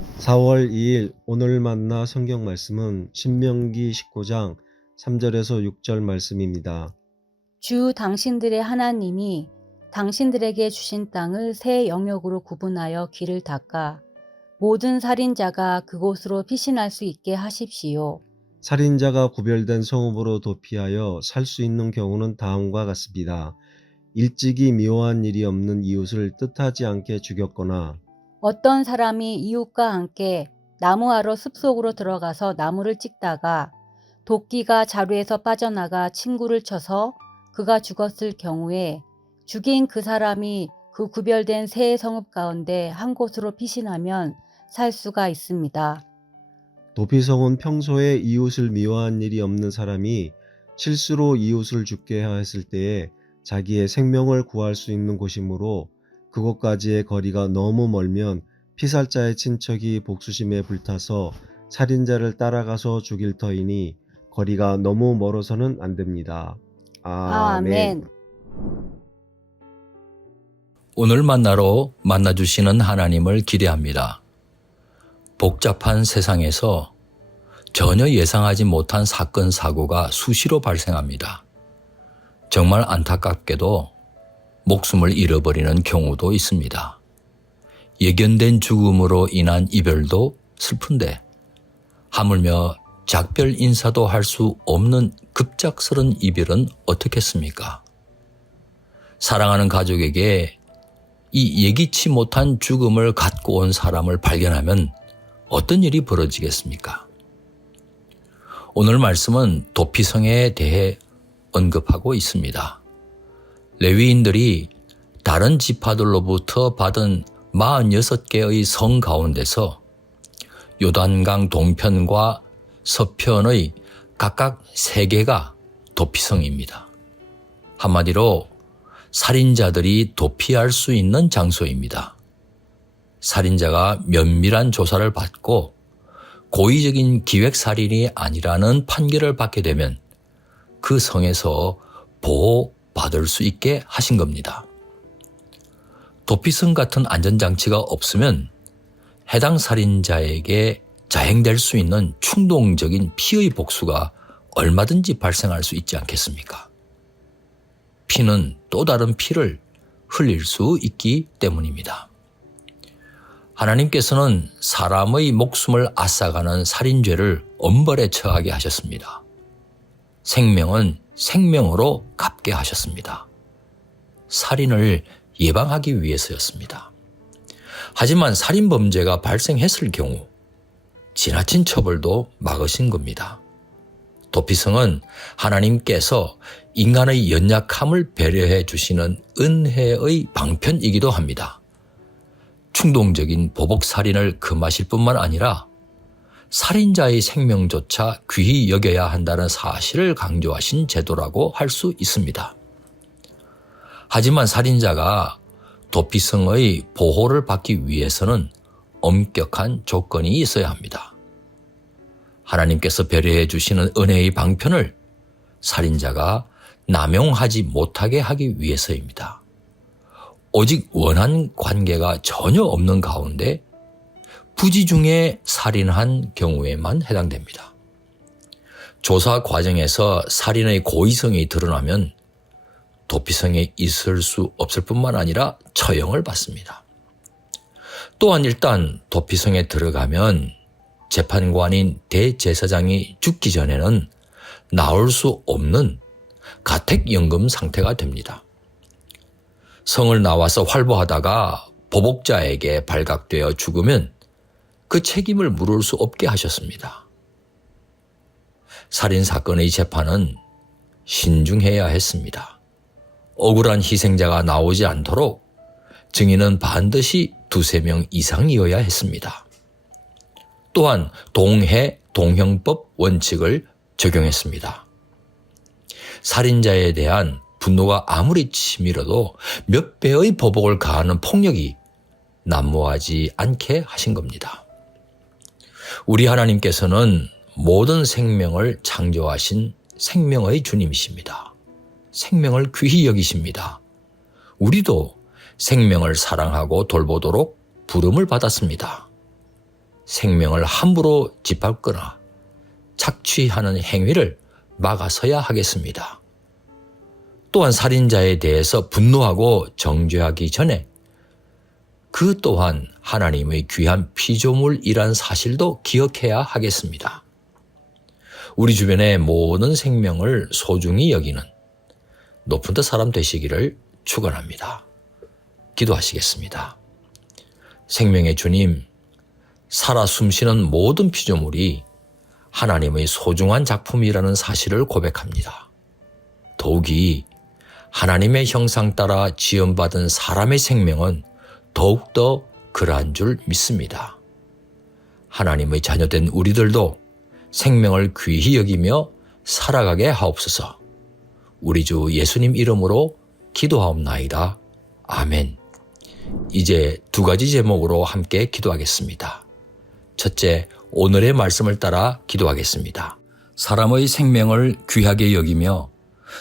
4월 2일 오늘 만나 성경 말씀은 신명기 19장 3절에서 6절 말씀입니다. 주 당신들의 하나님이 당신들에게 주신 땅을 세 영역으로 구분하여 길을 닦아 모든 살인자가 그곳으로 피신할 수 있게 하십시오. 살인자가 구별된 성읍으로 도피하여 살 수 있는 경우는 다음과 같습니다. 일찍이 미워한 일이 없는 이웃을 뜻하지 않게 죽였거나 어떤 사람이 이웃과 함께 나무하러 숲속으로 들어가서 나무를 찍다가 도끼가 자루에서 빠져나가 친구를 쳐서 그가 죽었을 경우에 죽인 그 사람이 그 구별된 세 성읍 가운데 한 곳으로 피신하면 살 수가 있습니다. 도피성은 평소에 이웃을 미워한 일이 없는 사람이 실수로 이웃을 죽게 하였을 때에 자기의 생명을 구할 수 있는 곳이므로 그곳까지의 거리가 너무 멀면 피살자의 친척이 복수심에 불타서 살인자를 따라가서 죽일 터이니 거리가 너무 멀어서는 안 됩니다. 아멘. 아멘. 오늘 만나러 만나주시는 하나님을 기대합니다. 복잡한 세상에서 전혀 예상하지 못한 사건, 사고가 수시로 발생합니다. 정말 안타깝게도 목숨을 잃어버리는 경우도 있습니다. 예견된 죽음으로 인한 이별도 슬픈데 하물며 작별 인사도 할 수 없는 급작스런 이별은 어떻겠습니까? 사랑하는 가족에게 이 예기치 못한 죽음을 갖고 온 사람을 발견하면 어떤 일이 벌어지겠습니까? 오늘 말씀은 도피성에 대해 언급하고 있습니다. 레위인들이 다른 지파들로부터 받은 46개의 성 가운데서 요단강 동편과 서편의 각각 3개가 도피성입니다. 한마디로 살인자들이 도피할 수 있는 장소입니다. 살인자가 면밀한 조사를 받고 고의적인 기획살인이 아니라는 판결을 받게 되면 그 성에서 보호받을 수 있게 하신 겁니다. 도피성 같은 안전장치가 없으면 해당 살인자에게 자행될 수 있는 충동적인 피의 복수가 얼마든지 발생할 수 있지 않겠습니까? 피는 또 다른 피를 흘릴 수 있기 때문입니다. 하나님께서는 사람의 목숨을 앗아가는 살인죄를 엄벌에 처하게 하셨습니다. 생명은 생명으로 갚게 하셨습니다. 살인을 예방하기 위해서였습니다. 하지만 살인범죄가 발생했을 경우 지나친 처벌도 막으신 겁니다. 도피성은 하나님께서 인간의 연약함을 배려해 주시는 은혜의 방편이기도 합니다. 충동적인 보복살인을 금하실 뿐만 아니라 살인자의 생명조차 귀히 여겨야 한다는 사실을 강조하신 제도라고 할 수 있습니다. 하지만 살인자가 도피성의 보호를 받기 위해서는 엄격한 조건이 있어야 합니다. 하나님께서 배려해 주시는 은혜의 방편을 살인자가 남용하지 못하게 하기 위해서입니다. 오직 원한 관계가 전혀 없는 가운데 부지 중에 살인한 경우에만 해당됩니다. 조사 과정에서 살인의 고의성이 드러나면 도피성에 있을 수 없을 뿐만 아니라 처형을 받습니다. 또한 일단 도피성에 들어가면 재판관인 대제사장이 죽기 전에는 나올 수 없는 가택연금 상태가 됩니다. 성을 나와서 활보하다가 보복자에게 발각되어 죽으면 그 책임을 물을 수 없게 하셨습니다. 살인사건의 재판은 신중해야 했습니다. 억울한 희생자가 나오지 않도록 증인은 반드시 2-3명 이상이어야 했습니다. 또한 동해 동형법 원칙을 적용했습니다. 살인자에 대한 분노가 아무리 치밀어도 몇 배의 보복을 가하는 폭력이 난무하지 않게 하신 겁니다. 우리 하나님께서는 모든 생명을 창조하신 생명의 주님이십니다. 생명을 귀히 여기십니다. 우리도 생명을 사랑하고 돌보도록 부름을 받았습니다. 생명을 함부로 짓밟거나 착취하는 행위를 막아서야 하겠습니다. 또한 살인자에 대해서 분노하고 정죄하기 전에 그 또한 하나님의 귀한 피조물이란 사실도 기억해야 하겠습니다. 우리 주변의 모든 생명을 소중히 여기는 높은 데 사람 되시기를 축원합니다. 기도하시겠습니다. 생명의 주님, 살아 숨쉬는 모든 피조물이 하나님의 소중한 작품이라는 사실을 고백합니다. 더욱이 하나님의 형상 따라 지음받은 사람의 생명은 더욱더 그러한 줄 믿습니다. 하나님의 자녀된 우리들도 생명을 귀히 여기며 살아가게 하옵소서. 우리 주 예수님 이름으로 기도하옵나이다. 아멘. 이제 두 가지 제목으로 함께 기도하겠습니다. 첫째, 오늘의 말씀을 따라 기도하겠습니다. 사람의 생명을 귀하게 여기며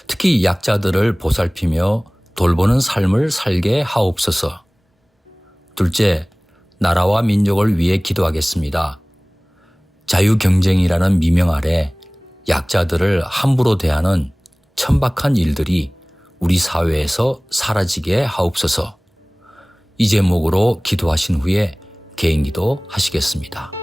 특히 약자들을 보살피며 돌보는 삶을 살게 하옵소서. 둘째, 나라와 민족을 위해 기도하겠습니다. 자유경쟁이라는 미명 아래 약자들을 함부로 대하는 천박한 일들이 우리 사회에서 사라지게 하옵소서. 이 제목으로 기도하신 후에 개인기도 하시겠습니다.